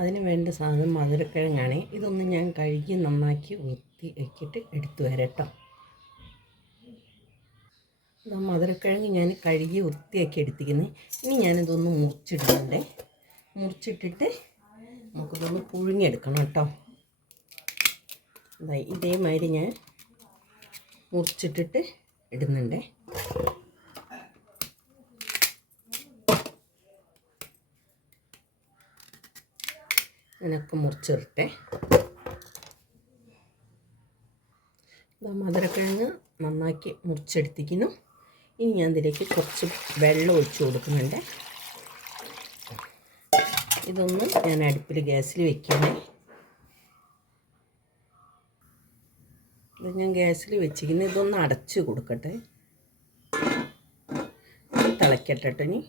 അതിന് വേണ്ട സാധനം മധുരക്കിഴങ്ങാണ്. ഇതൊന്ന് ഞാൻ കഴുകി നന്നാക്കി വൃത്തിയാക്കിയിട്ട് എടുത്തു വരട്ടോ. മധുരക്കിഴങ്ങ് ഞാൻ കഴുകി വൃത്തിയാക്കി എടുത്തിരിക്കുന്നത്. ഇനി ഞാനിതൊന്ന് മുറിച്ചിടുന്നുണ്ട്. മുറിച്ചിട്ടിട്ട് നമുക്കിതൊന്ന് പുഴുങ്ങിയെടുക്കണം കേട്ടോ. ഇതേമാതിരി ഞാൻ മുറിച്ചിട്ടിട്ട് ഇടുന്നുണ്ട്. ഇതിനൊക്കെ മുറിച്ചിട്ടെ. മധുരക്കിഴങ്ങ് നന്നാക്കി മുറിച്ചെടുത്തിരിക്കുന്നു. ഇനി ഞാൻ ഇതിലേക്ക് കുറച്ച് വെള്ളം ഒഴിച്ച് കൊടുക്കുന്നുണ്ട്. ഇതൊന്ന് ഞാൻ അടുപ്പിൽ ഗ്യാസിൽ വെക്കണേ. ഇത് ഞാൻ ഗ്യാസിൽ വെച്ചിരിക്കുന്നത്. ഇതൊന്ന് അടച്ച് കൊടുക്കട്ടെ, തിളക്കട്ടെ. ഇനി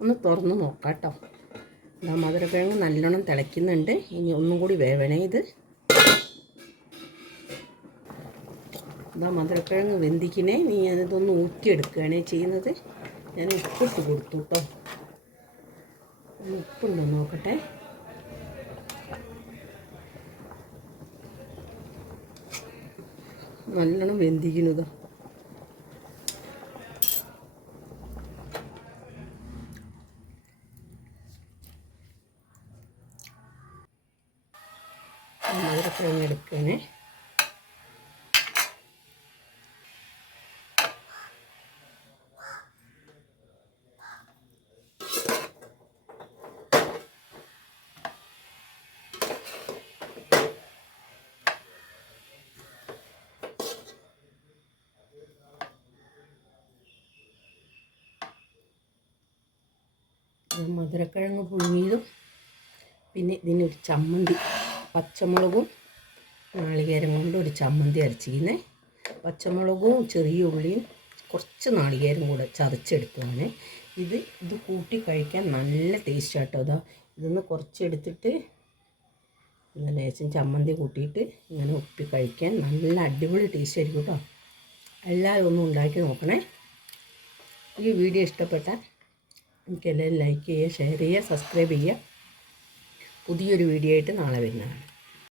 ഒന്ന് തുറന്ന് നോക്കാം കേട്ടോ. മധുരക്കിഴങ്ങ് നല്ലോണം തിളയ്ക്കുന്നുണ്ട്. ഇനി ഒന്നും കൂടി വേവണേ. ഇത് മധുരക്കിഴങ്ങ് വെന്തിക്കണേ. ഇനി ഞാനിതൊന്ന് ഊറ്റിയെടുക്കുകയാണ് ചെയ്യുന്നത്. ഞാൻ ഉപ്പിട്ട് കൊടുത്തു കേട്ടോ. ഉപ്പുണ്ടോ നോക്കട്ടെ. നല്ലോണം വെന്തിക്കുന്നതാ. മധുരക്കിഴങ്ങ് എടുക്കണേ. മധുരക്കിഴങ്ങ് പുഴുങ്ങിയതും പിന്നെ ഇതിനൊരു ചമ്മന്തി, പച്ചമുളകും നാളികേരം കൊണ്ട് ഒരു ചമ്മന്തി അരച്ചിരിക്കുന്നത്. പച്ചമുളകും ചെറിയ ഉള്ളിയും കുറച്ച് നാളികേരം കൂടെ ചതച്ചെടുത്തതാണ്. ഇത് കൂട്ടി കഴിക്കാൻ നല്ല ടേസ്റ്റ് ആട്ടോ. ഇതൊന്ന് കുറച്ചെടുത്തിട്ട് ഇങ്ങനെ ലേശം ചമ്മന്തി കൂട്ടിയിട്ട് ഇങ്ങനെ ഉപ്പി കഴിക്കാൻ നല്ല അടിപൊളി ടേസ്റ്റ് ആയിരിക്കും കേട്ടോ. എല്ലാവരും ഒന്നും ഉണ്ടാക്കി നോക്കണേ. ഈ വീഡിയോ ഇഷ്ടപ്പെട്ടാൽ എനിക്കെല്ലാവരും ലൈക്ക് ചെയ്യുക, ഷെയർ ചെയ്യുക, സബ്സ്ക്രൈബ് ചെയ്യുക. പുതിയൊരു വീഡിയോ ആയിട്ട് നാളെ വരുന്നതാണ്.